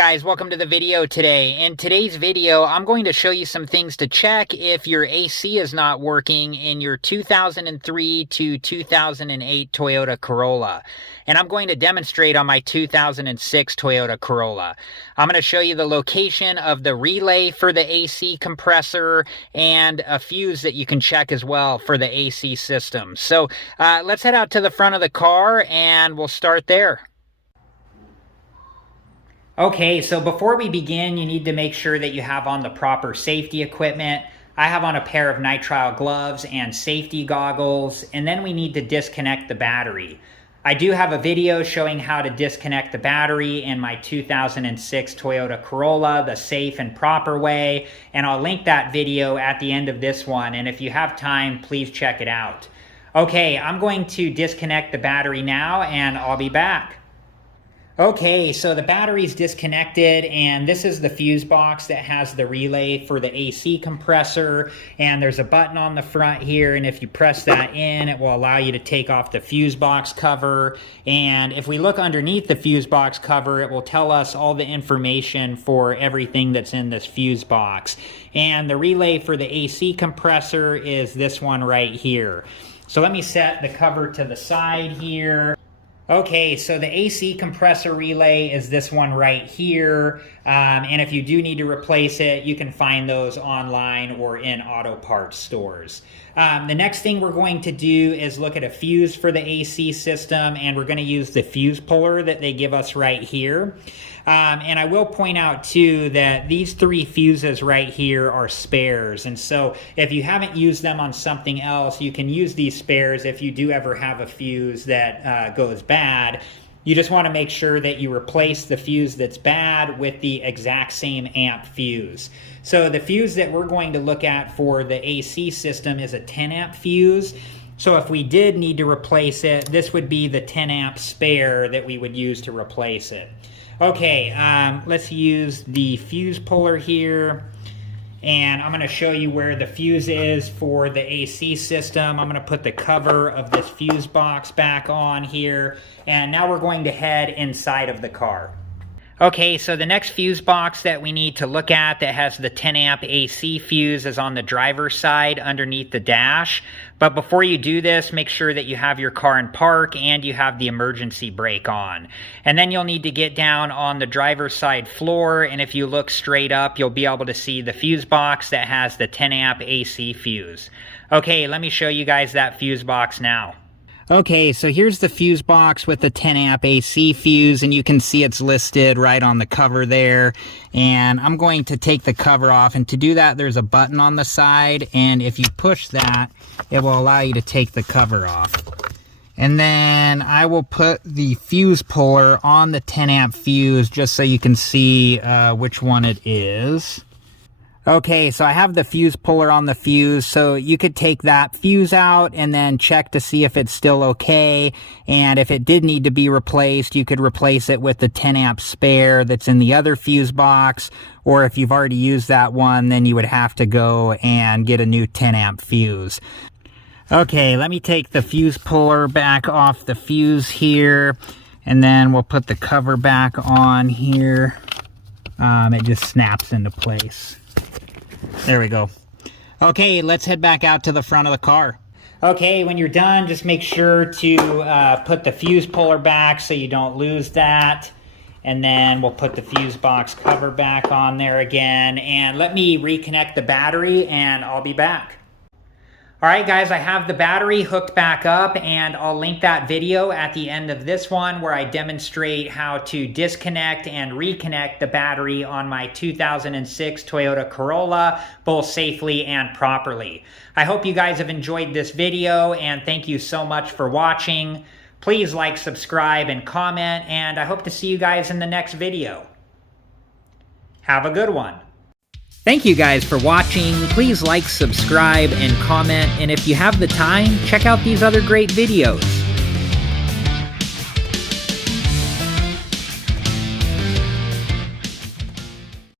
Guys, welcome to the video today. In today's video, I'm going to show you some things to check if your AC is not working in your 2003 to 2008 Toyota Corolla. And I'm going to demonstrate on my 2006 Toyota Corolla. I'm going to show you the location of the relay for the AC compressor and a fuse that you can check as well for the AC system. So let's head out to the front of the car and we'll start there. Okay, so before we begin, you need to make sure that you have on the proper safety equipment. I have on a pair of nitrile gloves and safety goggles, and then we need to disconnect the battery. I do have a video showing how to disconnect the battery in my 2006 Toyota Corolla the safe and proper way, and I'll link that video at the end of this one, and if you have time, please check it out. Okay, I'm going to disconnect the battery now, and I'll be back. Okay, so the battery's disconnected, and this is the fuse box that has the relay for the AC compressor, and there's a button on the front here, and if you press that in, it will allow you to take off the fuse box cover. And if we look underneath the fuse box cover, it will tell us all the information for everything that's in this fuse box. And the relay for the AC compressor is this one right here. So let me set the cover to the side here. Okay, so the AC compressor relay is this one right here, and if you do need to replace it, you can find those online or in auto parts stores. The next thing we're going to do is look at a fuse for the AC system, and we're going to use the fuse puller that they give us right here. And I will point out too that these three fuses right here are spares, and so if you haven't used them on something else, you can use these spares if you do ever have a fuse that goes bad. You just want to make sure that you replace the fuse that's bad with the exact same amp fuse. So the fuse that we're going to look at for the AC system is a 10 amp fuse. So if we did need to replace it, this would be the 10 amp spare that we would use to replace it. Okay, let's use the fuse puller here, and I'm going to show you where the fuse is for the AC system. I'm going to put the cover of this fuse box back on here, and now we're going to head inside of the car. Okay, so the next fuse box that we need to look at that has the 10 amp AC fuse is on the driver's side underneath the dash. But before you do this, make sure that you have your car in park and you have the emergency brake on. And then you'll need to get down on the driver's side floor, and if you look straight up, you'll be able to see the fuse box that has the 10 amp AC fuse. Okay, let me show you guys that fuse box now. Okay, so here's the fuse box with the 10 amp AC fuse, and you can see it's listed right on the cover there. And I'm going to take the cover off, and to do that, there's a button on the side, and if you push that, it will allow you to take the cover off. And then I will put the fuse puller on the 10 amp fuse just so you can see which one it is. Okay, so I have the fuse puller on the fuse, so you could take that fuse out and then check to see if it's still okay, and if it did need to be replaced, you could replace it with the 10 amp spare that's in the other fuse box, or if you've already used that one, then you would have to go and get a new 10 amp fuse. Okay, let me take the fuse puller back off the fuse here, and then we'll put the cover back on here. It just snaps into place. There we go. Okay, let's head back out to the front of the car. Okay, when you're done, just make sure to put the fuse puller back so you don't lose that. And then we'll put the fuse box cover back on there again. And let me reconnect the battery and I'll be back. Alright guys, I have the battery hooked back up, and I'll link that video at the end of this one where I demonstrate how to disconnect and reconnect the battery on my 2006 Toyota Corolla, both safely and properly. I hope you guys have enjoyed this video, and thank you so much for watching. Please like, subscribe, and comment, and I hope to see you guys in the next video. Have a good one. Thank you guys for watching. Please like, subscribe, and comment, and if you have the time, check out these other great videos.